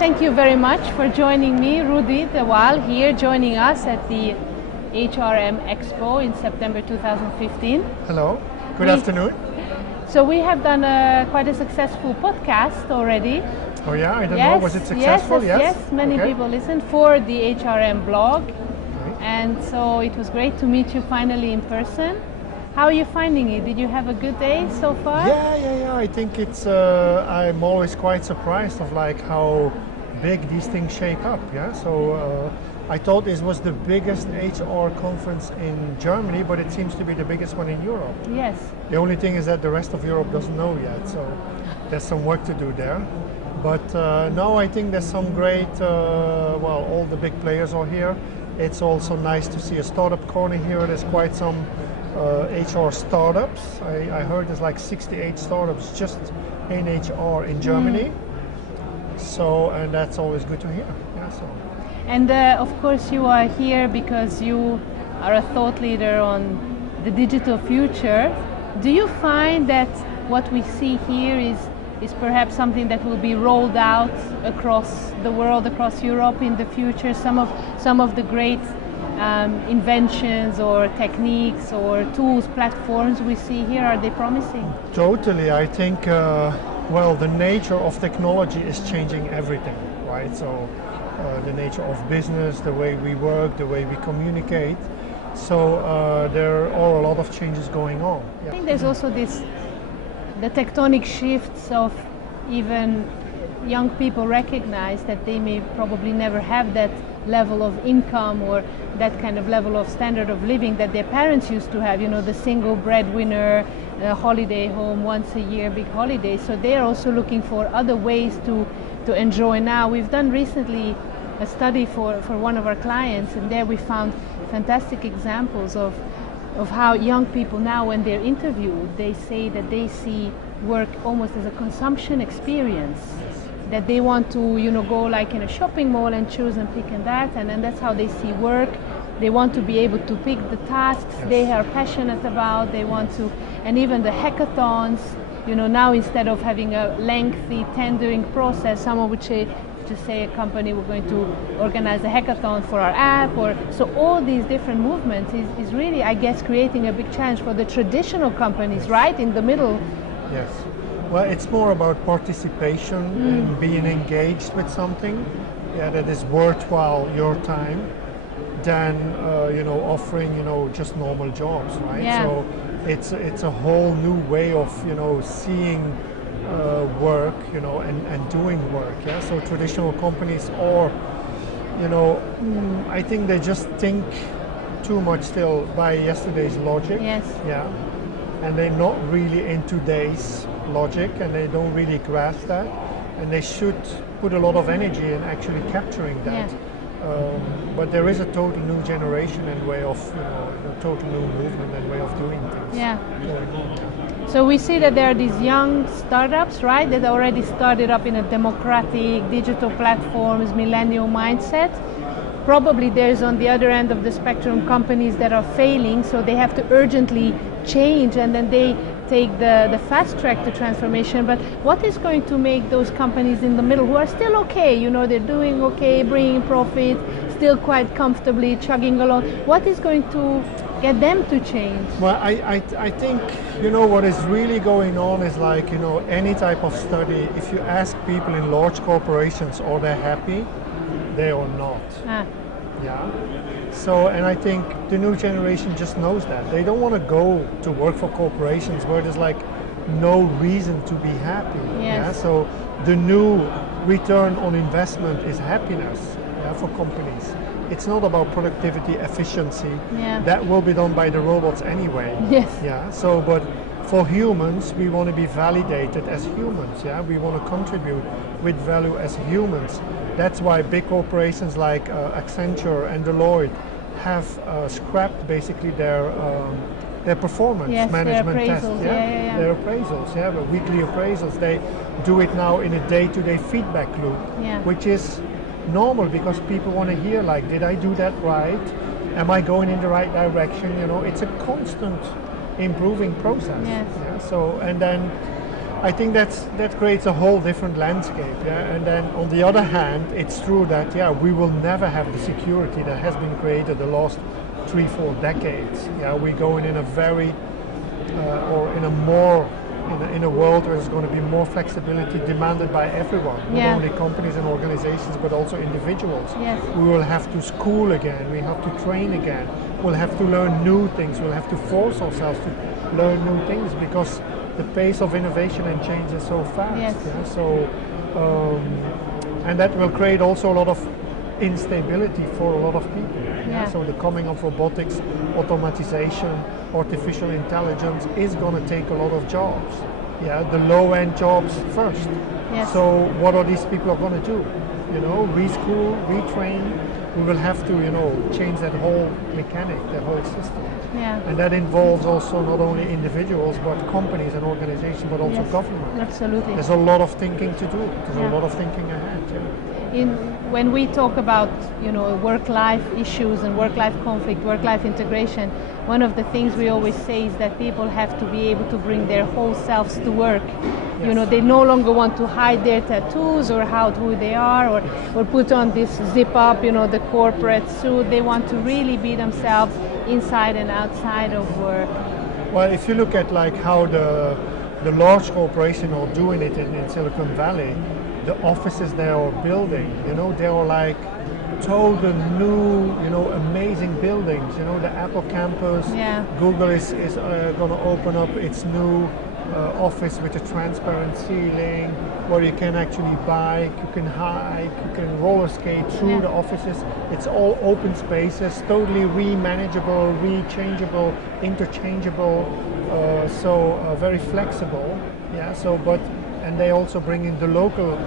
Thank you very much for joining me, Rudy de Waele, here joining us at the HRM Expo in September 2015. Hello, good afternoon. So we have done quite a successful podcast already. Oh yeah, I don't know, was it successful? Yes, many people listened for the HRM blog. Okay. And so it was great to meet you finally in person. How are you finding it? Did you have a good day so far? Yeah. I think it's, I'm always quite surprised of like how big these things shape up. Yeah, so I thought this was the biggest HR conference in Germany, but it seems to be the biggest one in Europe. Yes. The only thing is that the rest of Europe doesn't know yet, so there's some work to do there. But no, I think there's some great, well, all the big players are here. It's also nice to see a startup corner here. There's quite some HR startups. I heard there's like 68 startups just in HR in Germany. So, and that's always good to hear. Yeah, so. And of course you are here because you are a thought leader on the digital future. Do you find that what we see here is perhaps something that will be rolled out across the world, across Europe in the future? Some of the great inventions or techniques or tools, platforms we see here, are they promising? Totally. I think, well, the nature of technology is changing everything, right? So the nature of business, the way we work, the way we communicate. So there are a lot of changes going on. Yeah. I think there's also the tectonic shifts of even young people recognize that they may probably never have that level of income or that kind of level of standard of living that their parents used to have, you know, the single breadwinner, holiday home once a year, big holiday. So they're also looking for other ways to enjoy now. We've done recently a study for one of our clients, and there we found fantastic examples of how young people now, when they're interviewed, they say that they see work almost as a consumption experience. That they want to, you know, go like in a shopping mall and choose and pick and that, and then that's how they see work. They want to be able to pick the tasks they are passionate about. They want to, and even the hackathons, you know, now instead of having a lengthy tendering process, someone would say, just say a company, we're going to organize a hackathon for our app, or so all these different movements is really, I guess, creating a big challenge for the traditional companies, right, in the middle. Yes. Well, it's more about participation and being engaged with something, that is worthwhile your time, than you know, offering, you know, just normal jobs, right? Yeah. So it's a whole new way of, you know, seeing work, you know, and doing work. Yeah. So traditional companies, or you know, I think they just think too much still by yesterday's logic. Yes. Yeah. And they're not really in today's logic, and they don't really grasp that, and they should put a lot of energy in actually capturing that. Yeah. But there is a total new generation and way of, you know, a total new movement and way of doing things. Yeah. So we see that there are these young startups, right, that already started up in a democratic digital platforms, millennial mindset. Probably there's on the other end of the spectrum companies that are failing, so they have to urgently change, and then they take the fast track to transformation. But what is going to make those companies in the middle, who are still okay, you know, they're doing okay, bringing profit, still quite comfortably chugging along, what is going to get them to change? Well, I think, you know, what is really going on is like, you know, any type of study, if you ask people in large corporations, are they happy? They are not. Yeah. So, and I think the new generation just knows that. They don't want to go to work for corporations where there's like no reason to be happy. Yes. Yeah. So the new return on investment is happiness, yeah, for companies. It's not about productivity, efficiency. Yeah. That will be done by the robots anyway. Yes. Yeah. So, but for humans, we want to be validated as humans. Yeah. We want to contribute with value as humans. That's why big corporations like Accenture and Deloitte have scrapped basically their performance management tests. Yeah. Their appraisals, the weekly appraisals. They do it now in a day-to-day feedback loop, which is normal because people want to hear, like, did I do that right? Am I going in the right direction? You know, it's a constant improving process. Yes. Yeah, so, and then I think that creates a whole different landscape, yeah. And then on the other hand, it's true that we will never have the security that has been created the last 3-4 decades. Yeah, we're going in a very or in a more in a world where there's going to be more flexibility demanded by everyone, not only companies and organizations, but also individuals. Yes. We will have to school again, we have to train again, we'll have to learn new things, we'll have to force ourselves to learn new things because the pace of innovation and change is so fast. Yes. Yeah? So, and that will create also a lot of instability for a lot of people. Yeah? So the coming of robotics, automatization, artificial intelligence is going to take a lot of jobs. Yeah, the low-end jobs first. Yes. So what are these people going to do? You know, reschool, retrain. We will have to, change that whole mechanic, the whole system. Yeah. And that involves also not only individuals, but companies and organizations, but also government. Absolutely. There's a lot of thinking to do. There's a lot of thinking ahead. Yeah. When we talk about work-life issues and work-life conflict, work-life integration, one of the things we always say is that people have to be able to bring their whole selves to work. Yes. They no longer want to hide their tattoos or hide who they are or put on this zip up, the corporate suit. They want to really be themselves inside and outside of work. Well, if you look at like how the large corporations are doing it in Silicon Valley, the offices they are building, they are like total new, amazing buildings. The Apple campus, Google is going to open up its new office with a transparent ceiling where you can actually bike, you can hike, you can roller skate through the offices. It's all open spaces, totally re-manageable, re-changeable, interchangeable, very flexible. Yeah. And they also bring in the local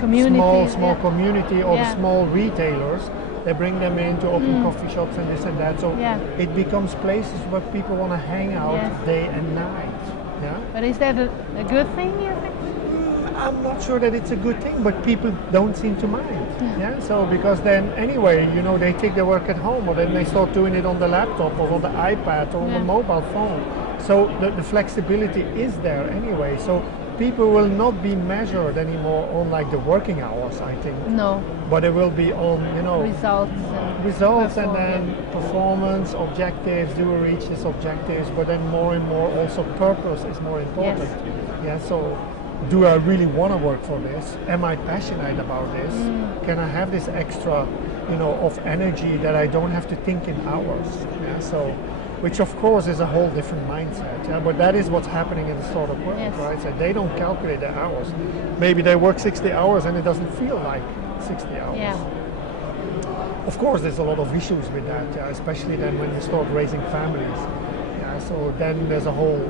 community, small community or the small retailers. They bring them in to open coffee shops and this and that. So it becomes places where people want to hang out day and night. Yeah. But is that a good thing, you think? I'm not sure that it's a good thing, but people don't seem to mind. Yeah. So because then anyway, they take their work at home, or then they start doing it on the laptop or on the iPad or on the mobile phone. So the flexibility is there anyway. So people will not be measured anymore on like the working hours, I think. No. But it will be on, results and then performance, objectives, do we reach these objectives, but then more and more also purpose is more important. Yes. Yeah, so do I really want to work for this? Am I passionate about this? Can I have this extra, of energy that I don't have to think in hours? Yeah, so, which of course is a whole different mindset, but that is what's happening in the startup world, right? So they don't calculate their hours. Maybe they work 60 hours and it doesn't feel like 60 hours. Yeah. Of course, there's a lot of issues with that, especially then when you start raising families. Yeah, so then there's a whole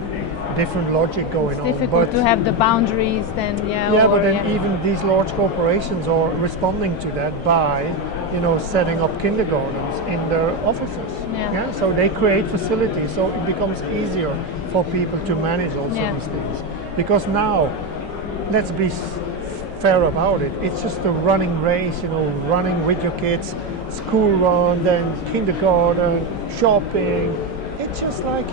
different logic going on. It's difficult to have the boundaries then, even these large corporations are responding to that by, setting up kindergartens in their offices. Yeah. So they create facilities, so it becomes easier for people to manage also these things. Because now, let's be fair about it, it's just a running race, running with your kids, school run, then kindergarten, shopping. It's just like,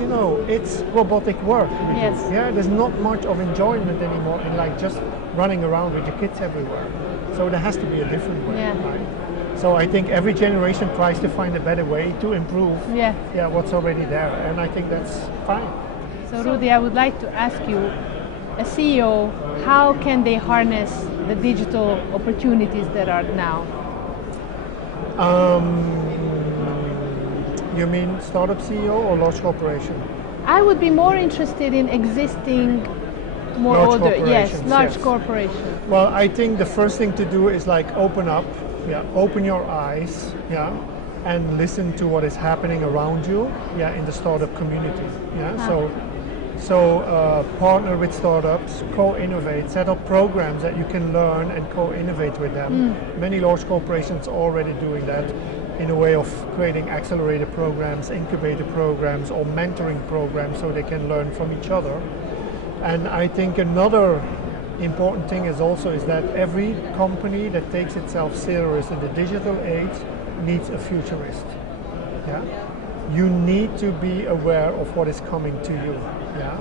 it's robotic work. Yes. Yeah, there's not much of enjoyment anymore in like just running around with your kids everywhere. So there has to be a different way, right? So I think every generation tries to find a better way to improve what's already there, and I think that's fine. So Rudy, I would like to ask you, a CEO, how can they harness the digital opportunities that are now? You mean startup CEO or large corporation? I would be more interested in existing large corporations. Well, I think the first thing to do is like open up, open your eyes, and listen to what is happening around you, in the startup community. So partner with startups, co-innovate, set up programs that you can learn and co-innovate with them. Many large corporations are already doing that in a way of creating accelerator programs, incubator programs, or mentoring programs so they can learn from each other. And I think another important thing is that every company that takes itself serious in the digital age needs a futurist. Yeah? You need to be aware of what is coming to you. Yeah?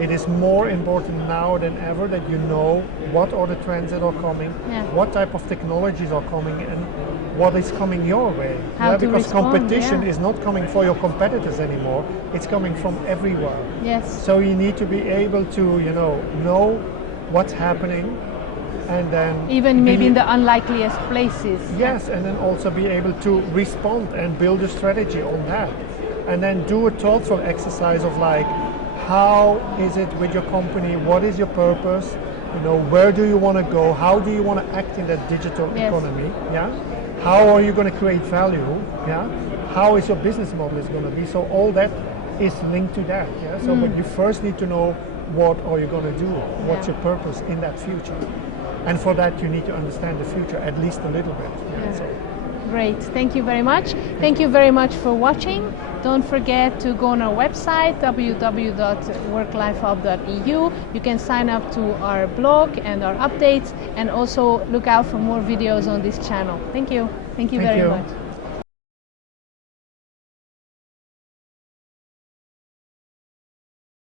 It is more important now than ever that you know what are the trends that are coming, what type of technologies are coming, and what is coming your way. How to because respond, competition is not coming for your competitors anymore, it's coming from everywhere. Yes. So you need to be able to, know what's happening, and then even maybe in the unlikeliest places. Yes, and then also be able to respond and build a strategy on that. And then do a thoughtful exercise of like, how is it with your company? What is your purpose? Where do you want to go? How do you want to act in that digital economy? Yeah. How are you going to create value? Yeah. How is your business model is going to be? So all that is linked to that. Yeah. So, but you first need to know what are you going to do? What's your purpose in that future? And for that, you need to understand the future at least a little bit. Yeah. So. Great, thank you very much. Thank you very much for watching. Don't forget to go on our website, www.worklifehub.eu. You can sign up to our blog and our updates, and also look out for more videos on this channel. Thank you. Thank you very much.